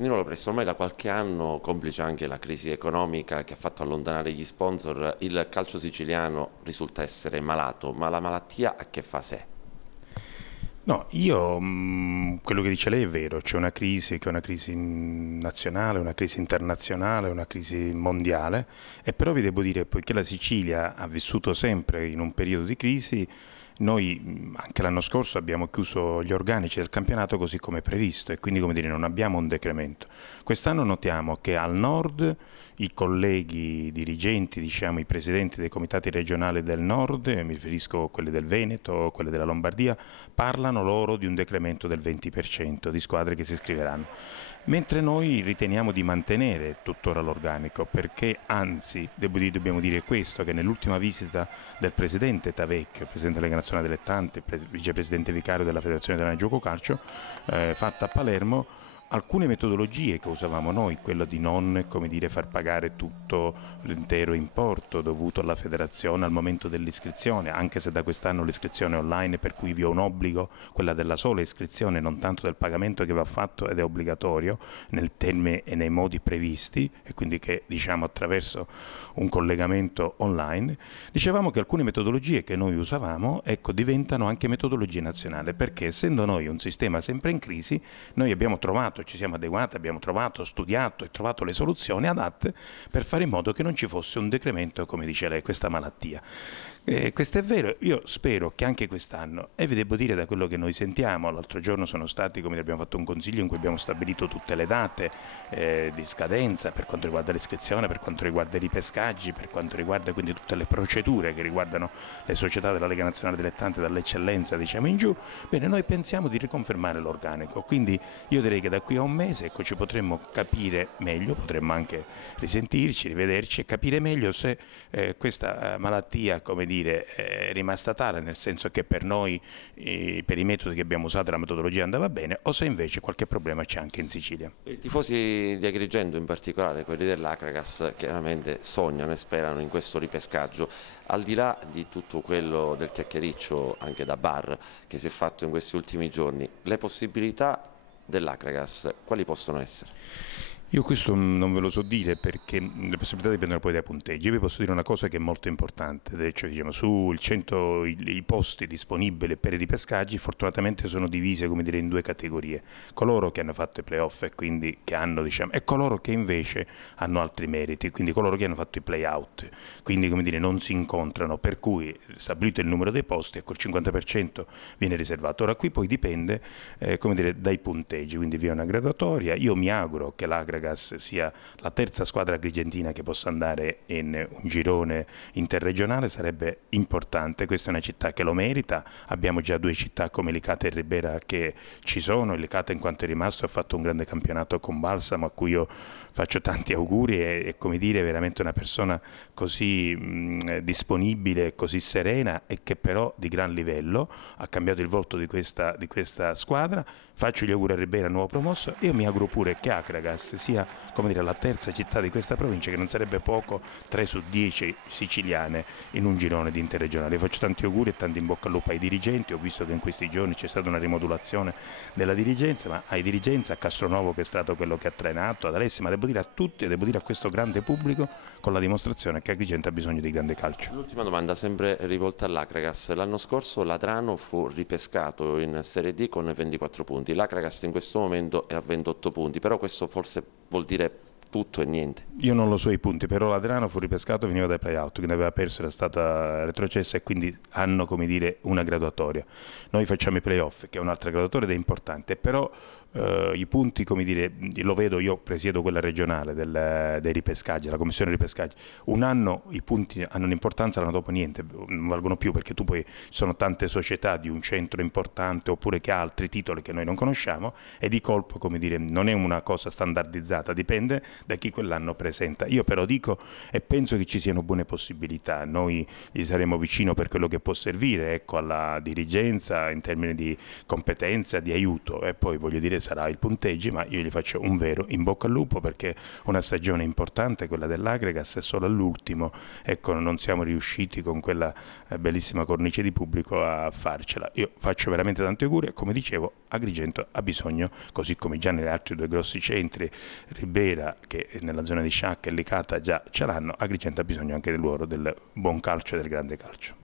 Signor Lopresto, ormai da qualche anno, complice anche la crisi economica che ha fatto allontanare gli sponsor, il calcio siciliano risulta essere malato, ma la malattia a che fase è? No, quello che dice lei è vero, c'è una crisi che è una crisi nazionale, una crisi internazionale, una crisi mondiale, e però vi devo dire, poiché la Sicilia ha vissuto sempre in un periodo di crisi, noi anche l'anno scorso abbiamo chiuso gli organici del campionato così come previsto e quindi come dire non abbiamo un decremento. Quest'anno notiamo che al nord i colleghi dirigenti, diciamo i presidenti dei comitati regionali del nord, mi riferisco a quelli del Veneto, quelli della Lombardia, parlano loro di un decremento del 20% di squadre che si iscriveranno, mentre noi riteniamo di mantenere tuttora l'organico perché anzi dobbiamo dire questo, che nell'ultima visita del presidente Tavecchio, presidente della Lega Nazionale Dilettanti, vicepresidente vicario della Federazione Italiana di Gioco Calcio, fatta a Palermo, alcune metodologie che usavamo noi, quello di non come dire, far pagare tutto l'intero importo dovuto alla federazione al momento dell'iscrizione, anche se da quest'anno l'iscrizione è online per cui vi è un obbligo, quella della sola iscrizione, non tanto del pagamento che va fatto ed è obbligatorio nel termine e nei modi previsti e quindi che diciamo attraverso un collegamento online. Dicevamo che alcune metodologie che noi usavamo ecco, diventano anche metodologie nazionali perché essendo noi un sistema sempre in crisi noi abbiamo trovato, ci siamo adeguati, abbiamo trovato, studiato e trovato le soluzioni adatte per fare in modo che non ci fosse un decremento, come dice lei, questa malattia. Questo è vero, io spero che anche quest'anno, e vi devo dire da quello che noi sentiamo, l'altro giorno sono stati, come abbiamo fatto un consiglio in cui abbiamo stabilito tutte le date di scadenza per quanto riguarda l'iscrizione, per quanto riguarda i ripescaggi, per quanto riguarda quindi tutte le procedure che riguardano le società della Lega Nazionale Dilettanti dall'eccellenza diciamo in giù, bene, noi pensiamo di riconfermare l'organico, quindi io direi che da qui a un mese ecco, ci potremmo capire meglio, potremmo anche risentirci, rivederci e capire meglio se questa malattia, come dire, è rimasta tale, nel senso che per noi, per i metodi che abbiamo usato, la metodologia andava bene, o se invece qualche problema c'è anche in Sicilia. I tifosi di Agrigento, in particolare quelli dell'Acragas, chiaramente sognano e sperano in questo ripescaggio. Al di là di tutto quello del chiacchiericcio, anche da bar, che si è fatto in questi ultimi giorni, le possibilità dell'Acragas quali possono essere? Io questo non ve lo so dire perché le possibilità dipendono poi dai punteggi. Io vi posso dire una cosa che è molto importante, cioè diciamo, sul 100 i posti disponibili per i ripescaggi fortunatamente sono divisi come dire, in due categorie. Coloro che hanno fatto i playoff e quindi che hanno, diciamo, e coloro che invece hanno altri meriti, quindi coloro che hanno fatto i playout, quindi come dire, non si incontrano, per cui stabilito il numero dei posti, ecco il 50% viene riservato. Ora qui poi dipende come dire, dai punteggi, quindi vi è una graduatoria. Io mi auguro che l'Agragas sia la terza squadra agrigentina che possa andare in un girone interregionale, sarebbe importante, questa è una città che lo merita, abbiamo già due città come Licata e Ribera che ci sono, Licata in quanto è rimasto ha fatto un grande campionato con Balsamo a cui io faccio tanti auguri e come dire veramente una persona così disponibile, così serena e che però di gran livello ha cambiato il volto di questa squadra. Faccio gli auguri a Ribera, nuovo promosso, e io mi auguro pure che Acragas sia come dire, la terza città di questa provincia, che non sarebbe poco, 3 su 10 siciliane in un girone di interregionale. Faccio tanti auguri e tanti in bocca al lupo ai dirigenti, ho visto che in questi giorni c'è stata una rimodulazione della dirigenza, ma ai dirigenti, a Castronovo che è stato quello che ha trainato, ad Alessi, ma devo dire a tutti e devo dire a questo grande pubblico con la dimostrazione che Agrigento ha bisogno di grande calcio. L'ultima domanda, sempre rivolta all'Acragas. L'anno scorso l'Adrano fu ripescato in Serie D con 24 punti. L'Acragas in questo momento è a 28 punti, però questo forse vuol dire tutto e niente. Io non lo so i punti, però l'Adrano fu ripescato, veniva dai playout, quindi aveva perso, era stata retrocessa e quindi hanno come dire una graduatoria. Noi facciamo i playoff, che è un'altra graduatoria ed è importante, però i punti, come dire, lo vedo, io presiedo quella regionale dei ripescaggi, la commissione ripescaggi, un anno i punti hanno un'importanza, l'anno dopo niente, non valgono più perché tu poi ci sono tante società di un centro importante oppure che ha altri titoli che noi non conosciamo e di colpo, come dire, non è una cosa standardizzata, dipende da chi quell'anno presenta. Io però dico e penso che ci siano buone possibilità, noi gli saremo vicino per quello che può servire, ecco, alla dirigenza in termini di competenza, di aiuto e poi voglio dire sarà il punteggi, ma io gli faccio un vero in bocca al lupo, perché una stagione importante, quella dell'Agregas, è solo all'ultimo, ecco, non siamo riusciti con quella bellissima cornice di pubblico a farcela. Io faccio veramente tanti auguri e, come dicevo, Agrigento ha bisogno, così come già negli altri due grossi centri, Ribera che nella zona di Sciacca e Licata già ce l'hanno, Agrigento ha bisogno anche del loro, del buon calcio e del grande calcio.